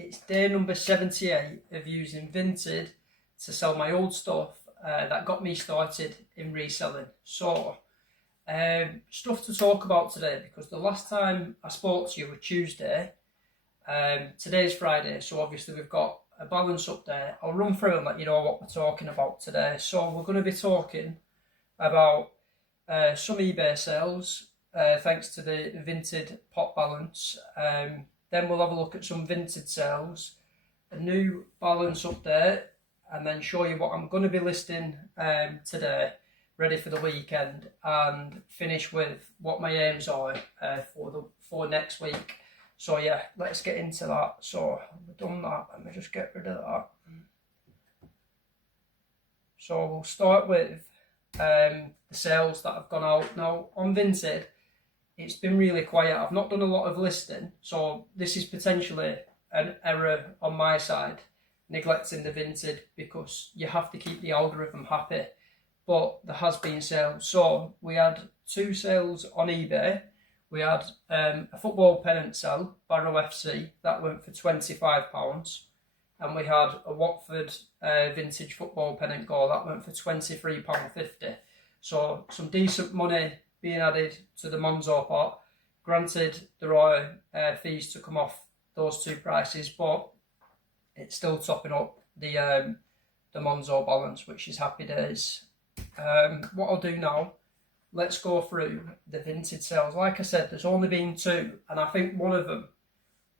it's day number 78 of using Vinted to sell my old stuff that got me started in reselling. So, stuff to talk about today, because the last time I spoke to you was Tuesday. Today's Friday, so obviously we've got a balance up there. I'll run through and let you know what we're talking about today. So we're going to be talking about some eBay sales, thanks to the Vinted pot balance. Then we'll have a look at some Vinted sales, a new balance update, and then show you what I'm going to be listing today, ready for the weekend, and finish with what my aims are for next week. So yeah, let's get into that. So we've done that. Let me just get rid of that. So we'll start with the sales that have gone out. Now on Vinted, it's been really quiet. I've not done a lot of listing, so this is potentially an error on my side, neglecting the Vinted, because you have to keep the algorithm happy. But there has been sales. So we had 2 sales on eBay. We had a football pennant sale, Barrow FC, that went for £25. And we had a Watford vintage football pennant goal, that went for £23.50. So some decent money being added to the Monzo pot. Granted, there are fees to come off those 2 prices, but it's still topping up the Monzo balance, which is happy days. What I'll do now, let's go through the Vinted sales. Like I said, there's only been 2, and I think one of them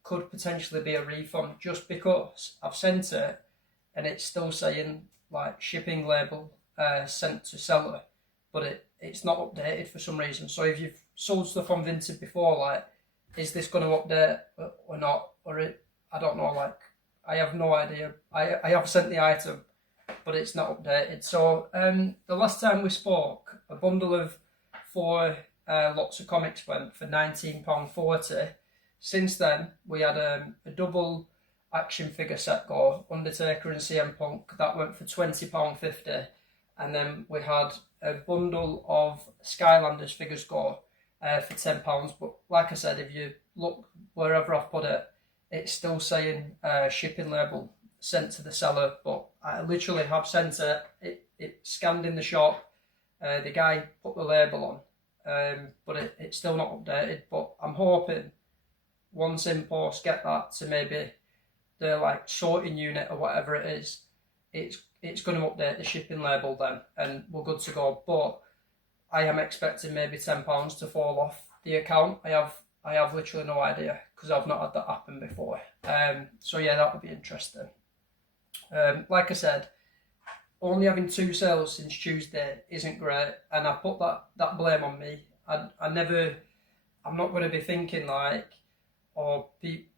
could potentially be a refund, just because I've sent it and it's still saying like shipping label sent to seller, but it's not updated for some reason. So if you've sold stuff on Vinted before, like, is this going to update or not? I don't know, like, I have no idea. I have sent the item, but it's not updated. So the last time we spoke, a bundle of 4 lots of comics went for £19.40. Since then, we had a double action figure set go, Undertaker and CM Punk, that went for £20.50. And then we had a bundle of Skylanders figures go for £10. But like I said, if you look wherever I've put it, it's still saying shipping label sent to the seller, but I literally have sent it. It scanned in the shop. The guy put the label on, but it's still not updated. But I'm hoping once in post get that to maybe the like sorting unit or whatever it is, it's going to update the shipping label then, and we're good to go. But I am expecting maybe £10 to fall off the account. I have literally no idea, because I've not had that happen before. So yeah, that would be interesting. Like I said, only having 2 sales since Tuesday isn't great, and I put that blame on me. I'm not going to be thinking like,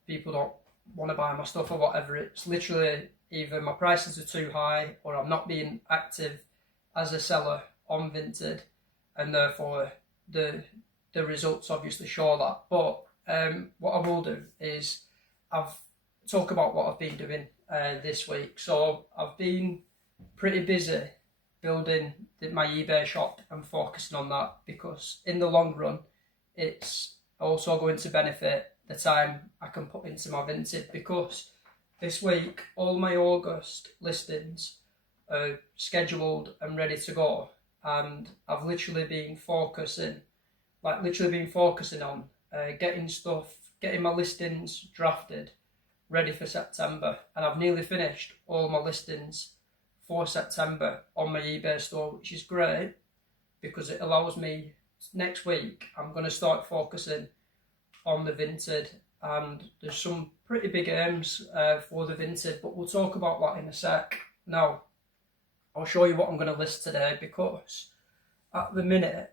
people don't want to buy my stuff or whatever. It's literally either my prices are too high, or I'm not being active as a seller on Vinted, and therefore the results obviously show that. But what I will do is talk about what I've been doing this week. So I've been pretty busy building my eBay shop and focusing on that, because in the long run it's also going to benefit the time I can put into my Vinted, because this week all my August listings are scheduled and ready to go, and I've literally been focusing on getting my listings drafted ready for September, and I've nearly finished all my listings for September on my eBay store, which is great, because it allows me, next week I'm going to start focusing on the Vinted, and there's some pretty big aims for the Vinted, but we'll talk about that in a sec. Now I'll show you what I'm going to list today, because at the minute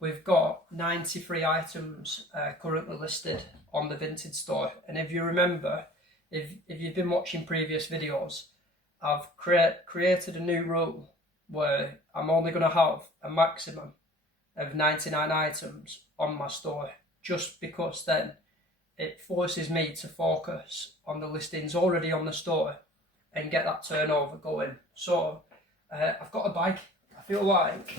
we've got 93 items currently listed on the Vinted store. And if you remember, if you've been watching previous videos, I've created a new rule where I'm only going to have a maximum of 99 items on my store, just because then it forces me to focus on the listings already on the store and get that turnover going. So I've got a bag. I feel like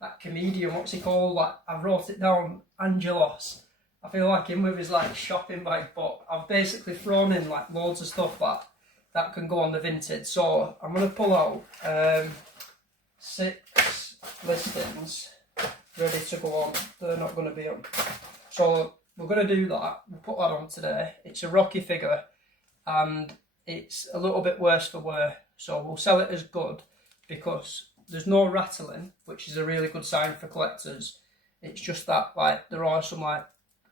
that comedian, what's he called? Like, I wrote it down, Angelos. I feel like him with his like shopping bag, but I've basically thrown in like loads of stuff that can go on the Vinted. So I'm gonna pull out 6 listings ready to go on. They're not gonna be on. So we're gonna do that. We'll put that on today. It's a Rocky figure, and it's a little bit worse for wear. So we'll sell it as good because there's no rattling, which is a really good sign for collectors. It's just that like there are some like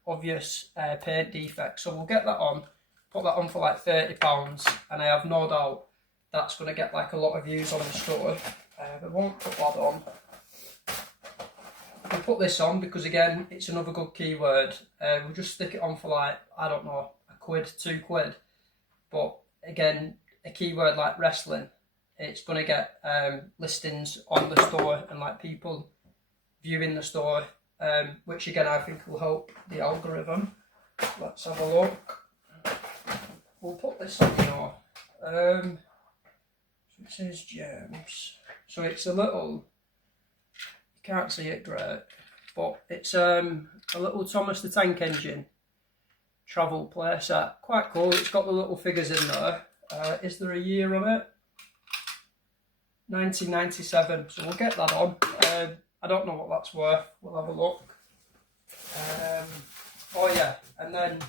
obvious paint defects. So we'll get that on, put that on for like £30, and I have no doubt that's going to get like a lot of views on the store. We won't put that on. We'll put this on because again it's another good keyword. We'll just stick it on for like, I don't know, £1, £2. But again, a keyword like wrestling, it's going to get listings on the store and like people viewing the store, which again I think will help the algorithm. Let's have a look. We'll put this on now. So it says gems. So it's a little, you can't see it great, but it's a little Thomas the Tank Engine travel playset. Quite cool. It's got the little figures in there. Is there a year on it? 1997. So we'll get that on. I don't know what that's worth. We'll have a look. Oh yeah, and then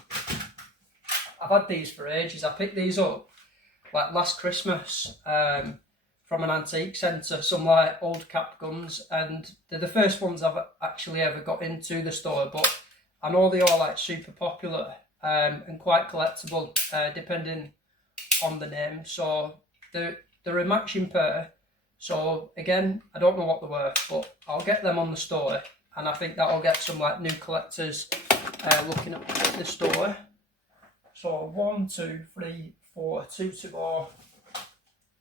I've had these for ages. I picked these up like last Christmas from an antique centre, some like old cap guns, and they're the first ones I've actually ever got into the store, but I know they are like super popular and quite collectible depending on the name. So they're a matching pair. So again, I don't know what they're worth, but I'll get them on the store, and I think that'll get some like new collectors looking at the store. So 1, 2, 3, 4, 2 to go.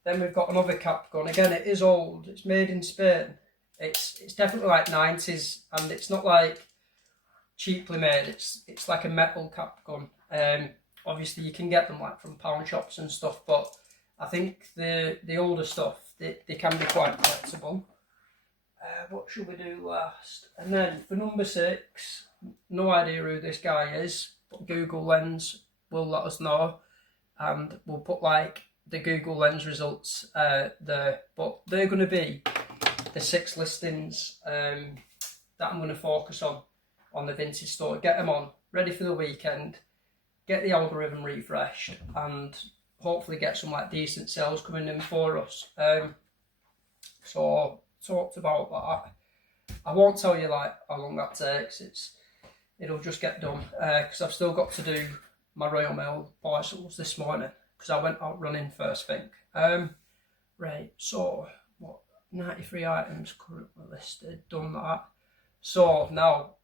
Then we've got another cap gun. Again, it is old. It's made in Spain. It's definitely like 90s, and it's not like cheaply made. It's like a metal cap gun. Obviously, you can get them like from pound shops and stuff, but I think the older stuff, they can be quite collectible. What should we do last? And then for number 6, no idea who this guy is, but Google Lens will let us know, and we'll put like the Google Lens results there. But they're going to be the 6 listings that I'm going to focus on the Vinted store. Get them on, ready for the weekend, get the algorithm refreshed, and hopefully get some like decent sales coming in for us. So talked about that. I won't tell you like how long that takes. It'll just get done because I've still got to do my Royal Mail parcels this morning because I went out running first thing. Right, so what, 93 items currently listed, done that. So now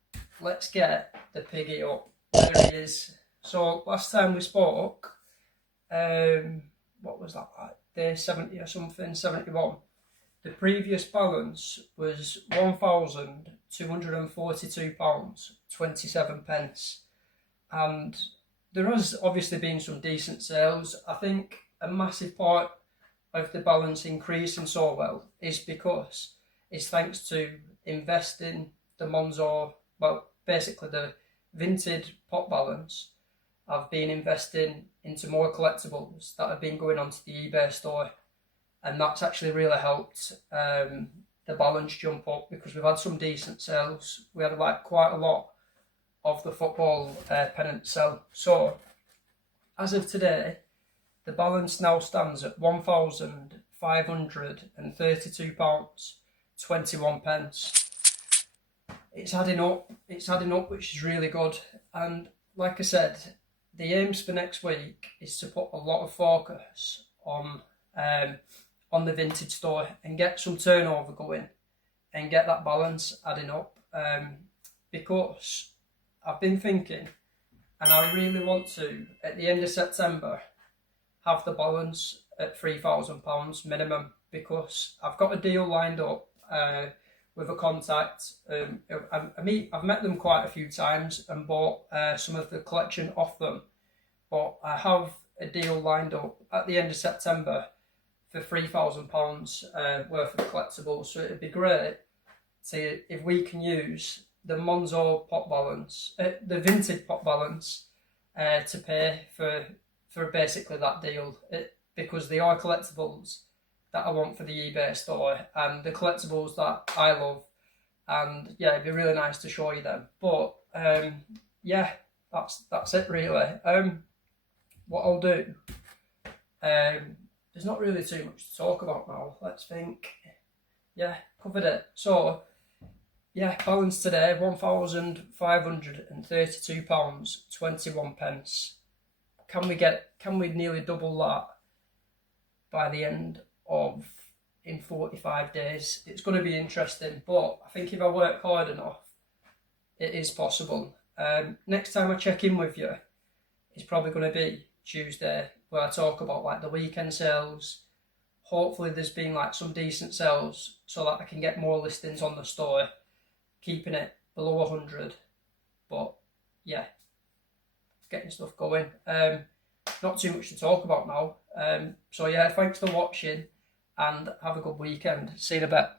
let's get the piggy up. There he is. So last time we spoke, what was that like? Day 70 or something, 71. The previous balance was £1,242.27, and there has obviously been some decent sales. I think a massive part of the balance increasing so well is because it's thanks to investing the Monzo, well, basically the Vinted pot balance. I've been investing into more collectibles that have been going onto the eBay store, and that's actually really helped the balance jump up because we've had some decent sales. We had like quite a lot of the football pennants sell. So as of today, the balance now stands at £1,532.21. It's adding up, which is really good. And like I said, the aims for next week is to put a lot of focus on the Vinted store and get some turnover going and get that balance adding up, because I've been thinking, and I really want to, at the end of September, have the balance at £3,000 minimum, because I've got a deal lined up with a contact. I've met them quite a few times and bought some of the collection off them, but I have a deal lined up at the end of September for £3,000 worth of collectibles. So it'd be great to, if we can use the Monzo pot balance, the Vinted pot balance, to pay for basically that deal, because they are collectibles that I want for the eBay store, and the collectibles that I love, and yeah, it'd be really nice to show you them. But yeah, that's it really. What I'll do, there's not really too much to talk about now. Let's think. Yeah, covered it. So yeah, balance today, £1,532.21. Can we nearly double that by the end of in 45 days? It's going to be interesting, but I think if I work hard enough, it is possible. Next time I check in with you, it's probably going to be Tuesday, where I talk about like the weekend sales. Hopefully there's been like some decent sales so that I can get more listings on the store, keeping it below 100. But yeah, getting stuff going. Not too much to talk about now. So yeah, thanks for watching and have a good weekend. See you in a bit.